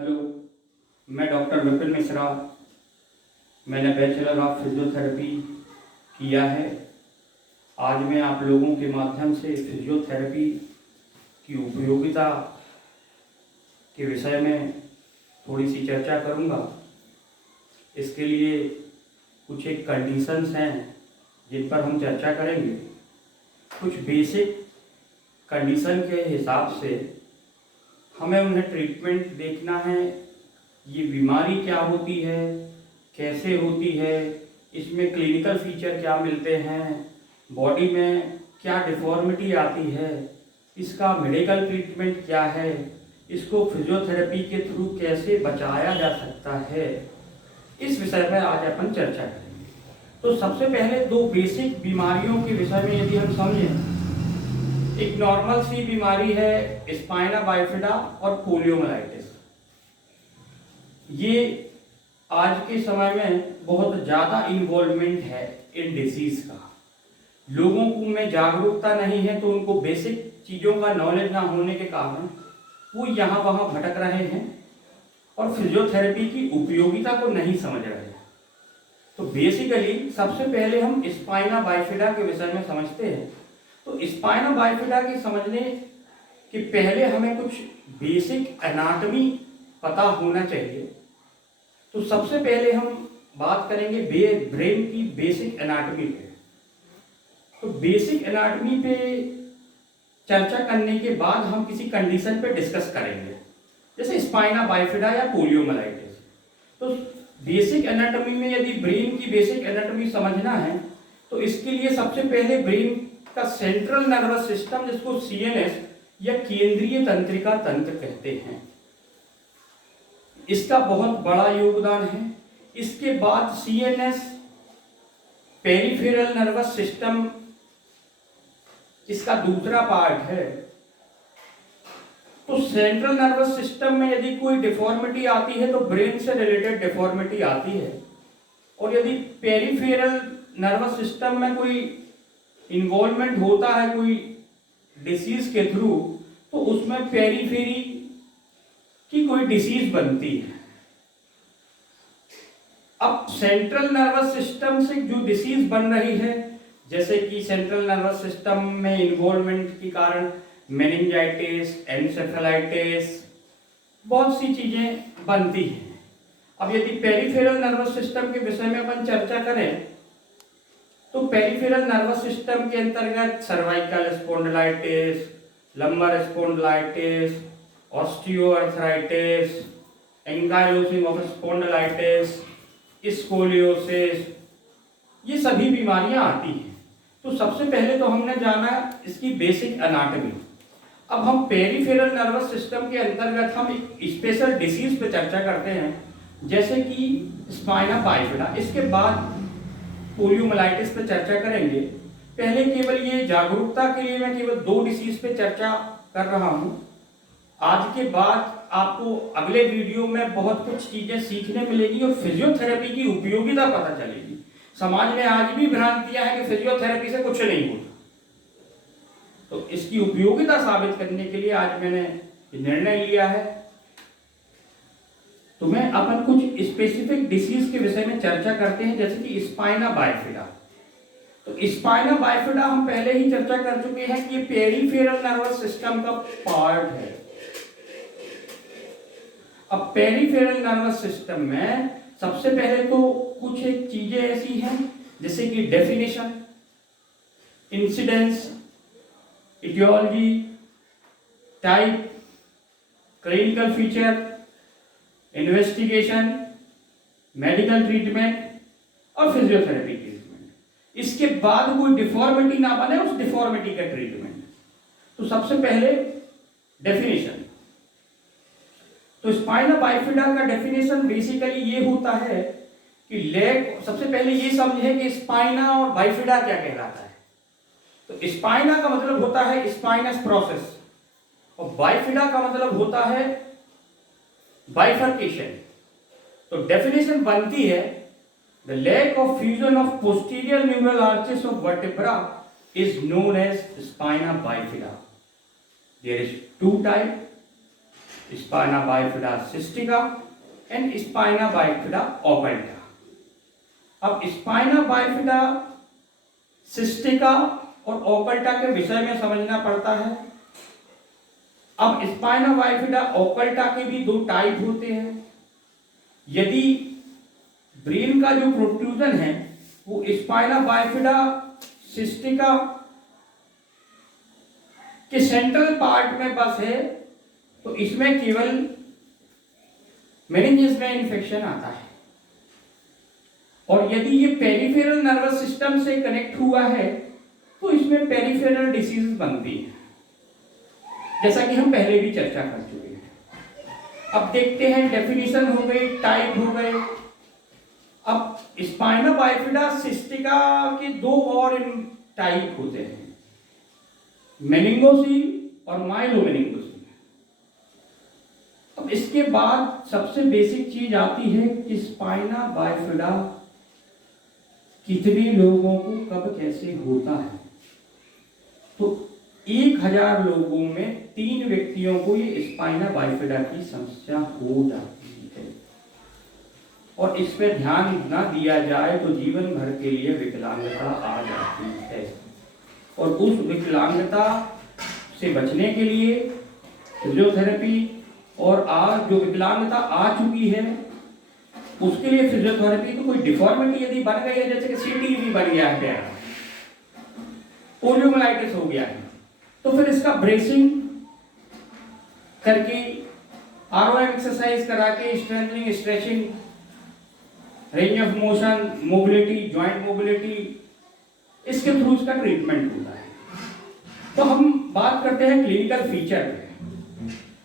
Hello, मैं doctor Vipin Mishra. मैंने bachelor of physiotherapy किया है। आज मैं आप लोगों के माध्यम से फिजियोथेरेपी की उपयोगिता के विषय में थोड़ी सी चर्चा करूंगा। इसके लिए कुछ एक कंडीशंस हैं जिन पर हम चर्चा करेंगे। कुछ बेसिक कंडीशन के हिसाब से हमें उन्हें ट्रीटमेंट देखना है। ये बीमारी क्या होती है, कैसे होती है, इसमें क्लिनिकल फीचर क्या मिलते हैं, बॉडी में क्या डिफॉर्मिटी आती है, इसका मेडिकल ट्रीटमेंट क्या है, इसको फिजियोथेरेपी के थ्रू कैसे बचाया जा सकता है, इस विषय पर आज अपन चर्चा करेंगे। तो सबसे पहले दो बेसिक बीमारियों के विषय में यदि हम समझें, एक नॉर्मल सी बीमारी है स्पाइना बाइफिडा और पोलियोमाइलाइटिस। ये आज के समय में बहुत ज़्यादा इन्वॉल्वमेंट है इन डिसीज़ का। लोगों को में जागरूकता नहीं है, तो उनको बेसिक चीज़ों का नॉलेज ना होने के कारण वो यहाँ वहाँ भटक रहे हैं और फिजियोथेरेपी की उपयोगिता को नहीं समझ रहे हैं। तो बेसिकली सबसे पहले हम स्पाइना बाइफिडा के विषय में समझते हैं। तो स्पाइना बाइफिडा के समझने के पहले हमें कुछ बेसिक एनाटॉमी पता होना चाहिए। तो सबसे पहले हम बात करेंगे ब्रेन की बेसिक एनाटॉमी पे। तो बेसिक एनाटॉमी पे चर्चा करने के बाद हम किसी कंडीशन पे डिस्कस करेंगे, जैसे स्पाइना बाइफिडा या पोलियोमाइलाइटिस। तो बेसिक एनाटॉमी में यदि ब्रेन की बेसिक एनाटॉमी समझना है, तो इसके लिए सबसे पहले ब्रेन का सेंट्रल नर्वस सिस्टम, जिसको सीएनएस या केंद्रीय तंत्रिका तंत्र कहते हैं, इसका बहुत बड़ा योगदान है। इसके बाद सीएनएस पेरिफेरल नर्वस सिस्टम इसका दूसरा पार्ट है। तो सेंट्रल नर्वस सिस्टम में यदि कोई डिफॉर्मिटी आती है तो ब्रेन से रिलेटेड डिफॉर्मिटी आती है, और यदि पेरिफेरल नर्वस सिस्टम में कोई इन्वॉल्वमेंट होता है कोई डिसीज के थ्रू, तो उसमें पेरीफेरी की कोई डिसीज बनती है। अब सेंट्रल नर्वस सिस्टम से जो डिसीज बन रही है, जैसे कि सेंट्रल नर्वस सिस्टम में इन्वॉल्वमेंट के कारण मेनिंजाइटिस, एन्सेफेलाइटिस, बहुत सी चीजें बनती हैं। अब यदि पेरिफेरल नर्वस सिस्टम के विषय में अपन चर्चा करें, तो पेरिफेरल नर्वस सिस्टम के अंतर्गत cervical spondylitis, lumbar spondylitis, osteoarthritis, ankylosing of spondylitis, scoliosis, ये सभी बीमारियां आती हैं। तो सबसे पहले तो हमने जाना इसकी बेसिक एनाटॉमी। अब हम पेरिफेरल नर्वस सिस्टम के अंतर्गत हम एक स्पेशल डिसीज पे चर्चा करते हैं, जैसे कि स्पाइना बाइफिडा। इसके बाद पोलियोमाइलाइटिस पे चर्चा करेंगे। पहले केवल ये जागरूकता के लिए मैं केवल दो डिसीज पे चर्चा कर रहा हूँ। आज के बाद आपको अगले वीडियो में बहुत कुछ चीजें सीखने मिलेगी और फिजियोथेरेपी की उपयोगिता पता चलेगी। समाज में आज भी भ्रांतियां हैं कि फिजियोथेरेपी से कुछ नहीं होता, तो इसकी उपयोगिता साबित करने के लिए आज मैंने निर्णय लिया है। तो मैं अपन कुछ स्पेसिफिक डिसीज के विषय में चर्चा करते हैं, जैसे कि स्पाइना बाइफिडा। तो स्पाइना बाइफिडा हम पहले ही चर्चा कर चुके हैं कि ये पेरिफेरल नर्वस सिस्टम का पार्ट है। अब पेरिफेरल नर्वस सिस्टम में सबसे पहले तो कुछ एक चीजें ऐसी हैं, जैसे कि definition, incidence, etiology, type, clinical feature, investigation, medical treatment और फिजियोथेरेपी ट्रीटमेंट। इसके बाद कोई डिफॉर्मिटी ना बने, उस डिफॉर्मिटी का ट्रीटमेंट। तो सबसे पहले डेफिनेशन। तो स्पाइना बाइफिडा का डेफिनेशन बेसिकली ये होता है कि लेग, सबसे पहले ये समझे कि स्पाइना और बाइफिडा क्या कहलाता है। तो स्पाइना का मतलब होता है स्पाइनस प्रोसेस, और बाइफिडा का मतलब होता है बाइफर्केशन। तो डेफिनेशन बनती है, the lack of fusion of posterior neural arches of vertebra is known as spina bifida. There is two type, spina bifida cystica and spina bifida occulta. अब spina bifida cystica और occulta के विषय में समझना पड़ता है। अब स्पाइना बाइफिडा ओकल्टा के भी दो टाइप होते हैं। यदि ब्रेन का जो प्रोट्रूजन है वो स्पाइना बाइफिडा सिस्टिका के सेंट्रल पार्ट में बस है तो इसमें केवल मेनिंजेस में इन्फेक्शन आता है। और यदि ये पेरिफेरल नर्वस सिस्टम से कनेक्ट हुआ है तो इसमें पेरिफेरल डिसीज बनती है, जैसा कि हम पहले भी चर्चा कर चुके हैं। अब देखते हैं, डेफिनेशन हो गई, टाइप हो गए। अब स्पाइना बाइफिडा सिस्टिका के दो और टाइप होते हैं, मेनिंगोसील और माइलोमेनिंगोसील। अब इसके बाद सबसे बेसिक चीज आती है कि स्पाइना बाइफिडा कितने लोगों को कब कैसे होता है। तो 1000 लोगों में 3 व्यक्तियों को ये स्पाइना बाइफिडा की समस्या हो जाती है और इस पर ध्यान न दिया जाए तो जीवन भर के लिए विकलांगता आ जाती है। और उस विकलांगता से बचने के लिए फिजियोथेरेपी, और आज जो विकलांगता आ चुकी है उसके लिए फिजियोथेरेपी, तो कोई डिफॉर्मिटी यदि बन गई है, जैसे कि CTE बन गया है, पैर पोलियोमाइलाइटिस हो गया है, तो फिर इसका ब्रेसिंग करके, ROM एक्सरसाइज करा के, strengthening, stretching, range of motion, mobility, joint mobility, इसके थ्रू इसका ट्रीटमेंट होता है। तो हम बात करते हैं क्लिनिकल फीचर में।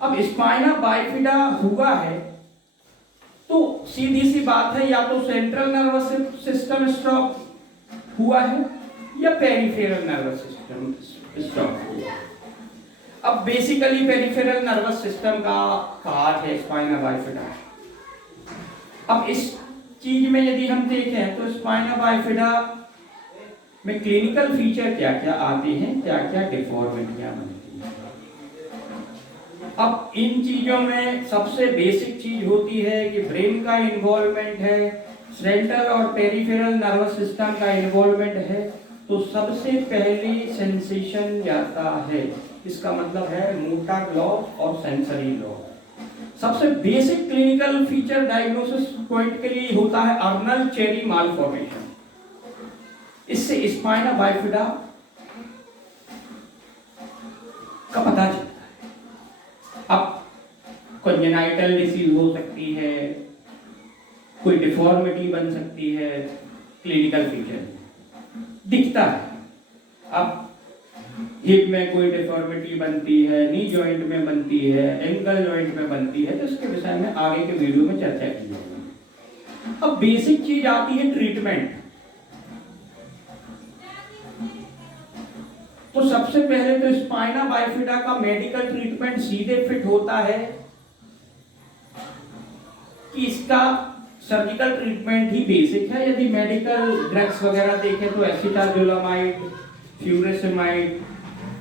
अब स्पाइना बाइफिडा हुआ है तो सीधी सी बात है, या तो सेंट्रल नर्वस सिस्टम स्ट्रोक हुआ है या पेरिफेरल नर्वस सिस्टम स्ट्रोक हुआ है। अब बेसिकली पेरिफेरल नर्वस सिस्टम का पार्ट है स्पाइना बाइफिडा। अब इस चीज में यदि हम देखें तो स्पाइना बाइफिडा में क्लिनिकल फीचर क्या क्या आते हैं, क्या क्या डिफॉर्मिटियां बनती हैं। अब इन चीजों में सबसे बेसिक चीज होती है कि ब्रेन का इन्वॉल्वमेंट है, सेंट्रल और पेरिफेरल नर्वस सिस्टम का इन्वॉल्वमेंट है। तो सबसे पहले सेंसेशन जाता है, इसका मतलब है मोटर लॉस और सेंसरी लॉस। सबसे basic clinical feature diagnosis point के लिए होता है अर्नल चेरी मालफॉर्मेशन। इससे स्पाइना बाइफिडा का पता चलता है। अब कॉन्जेनाइटल डिसीज हो सकती है, कोई डिफॉर्मिटी बन सकती है, क्लिनिकल फीचर दिखता है। अब हिप में कोई डिफॉर्मिटी बनती है, नी जॉइंट में बनती है, एंकल जॉइंट में बनती है, तो इसके विषय में आगे के वीडियो में चर्चा की जाएगी। अब बेसिक चीज आती है ट्रीटमेंट। तो सबसे पहले तो स्पाइना बाइफिडा का मेडिकल ट्रीटमेंट सीधे फिट होता है कि इसका सर्जिकल ट्रीटमेंट ही बेसिक है। यदि मेडिकल ड्रग्स वगैरह देखें तो एसिटाजोलामाइड, फ्यूरेसेमाइड,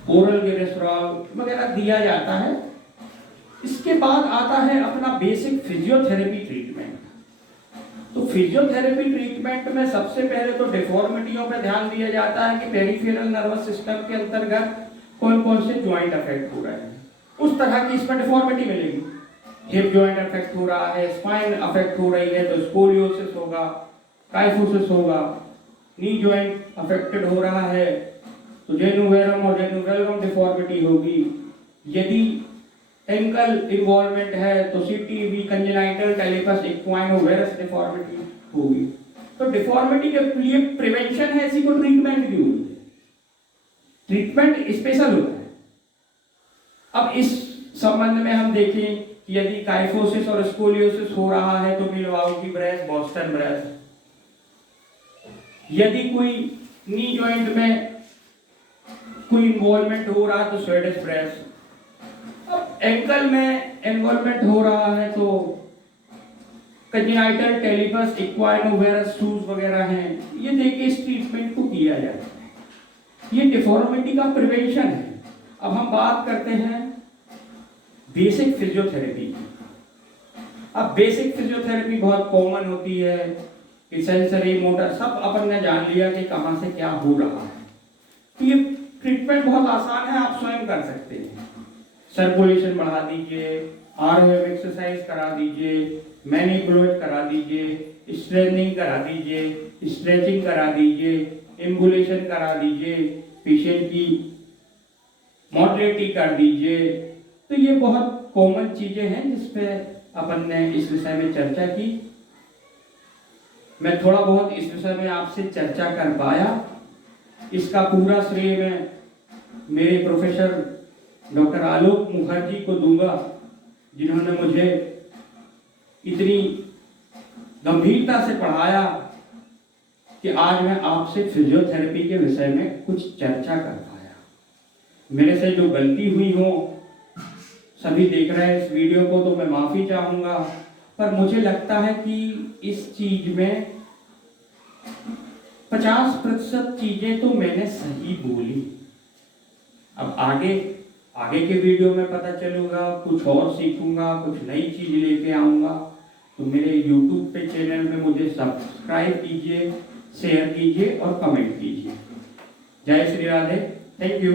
ओरल गेरेसोरॉल वगैरह दिया जाता है। इसके बाद आता है अपना बेसिक फिजियोथेरेपी ट्रीटमेंट। तो फिजियोथेरेपी ट्रीटमेंट में सबसे पहले तो डिफॉर्मिटियों पर ध्यान दिया जाता है कि पेरिफेरल नर्वस सिस्टम के अंतर्गत कौन कौन से ज्वाइंट अफेक्ट हो रहे हैं, उस तरह की इसमें डिफॉर्मिटी मिलेगी। हिप ज्वाइंट अफेक्ट हो रहा है, स्पाइन अफेक्ट हो रही है तो स्कोलियोसिस होगा, काइफोसिस होगा। नी ज्वाइंट अफेक्टेड हो रहा है तो जेनुवेरम और जेनुवेलम डिफॉर्मिटी होगी। यदि एंकल इन्वॉल्वमेंट है तो CTE कंजेनाइटल टेलिपस इक्वाइनोवेरस डिफॉर्मिटी होगी। तो डिफॉर्मिटी के लिए प्रिवेंशन है, इसी को ट्रीटमेंट भी होती है। ट्रीटमेंट स्पेशल होता है। अब इस संबंध में हम देखें कि यदि काइफोसिस और स्कोलियोसिस हो रहा है तो मिल्वाउकी ब्रेस, बोस्टन ब्रेस। यदि कोई नी जॉइंट में कोई इन्वॉल्वमेंट हो रहा है तो स्वेडिश ब्रेस। अब एंकल में इन्वॉल्वमेंट हो रहा है तो कंजेनाइटल टेलिपस इक्वाइनोवेरस शूज वगैरह हैं, ये देखिए इस ट्रीटमेंट को किया जाता है। ये डिफॉर्मिटी का प्रिवेंशन है। अब हम बात करते हैं बेसिक फिजियोथेरेपी। अब बेसिक फिजियोथेरेपी बहुत कॉमन होती है कि सेंसरी मोटर सब अपन ने जान लिया कि कहाँ से क्या हो रहा है। तो ये ट्रीटमेंट बहुत आसान है, आप स्वयं कर सकते हैं। सर्कुलेशन बढ़ा दीजिए, आरएम एक्सरसाइज करा दीजिए, मैनिपुलेट करा दीजिए, स्ट्रेनिंग करा दीजिए, स्ट्रेचिंग करा दीजिए, एम्बुलेशन करा दीजिए, पेशेंट की मॉडरेटी कर दीजिए। तो ये बहुत कॉमन चीजें हैं जिसपे अपन ने इस विषय में चर्चा की। मैं थोड़ा बहुत इस विषय में आपसे चर्चा कर पाया, इसका पूरा श्रेय मैं मेरे प्रोफेसर डॉक्टर आलोक मुखर्जी को दूंगा, जिन्होंने मुझे इतनी गंभीरता से पढ़ाया कि आज मैं आपसे फिजियोथेरेपी के विषय में कुछ चर्चा कर पाया। मेरे से जो गलती हुई हो, सभी देख रहे हैं इस वीडियो को, तो मैं माफी चाहूंगा, पर मुझे लगता है कि इस चीज में 50% चीजें तो मैंने सही बोली। अब आगे के वीडियो में पता चलूंगा, कुछ और सीखूंगा, कुछ नई चीज लेके आऊंगा। तो मेरे YouTube पे चैनल में मुझे सब्सक्राइब कीजिए, शेयर कीजिए और कमेंट कीजिए। जय श्री राधे, थैंक यू।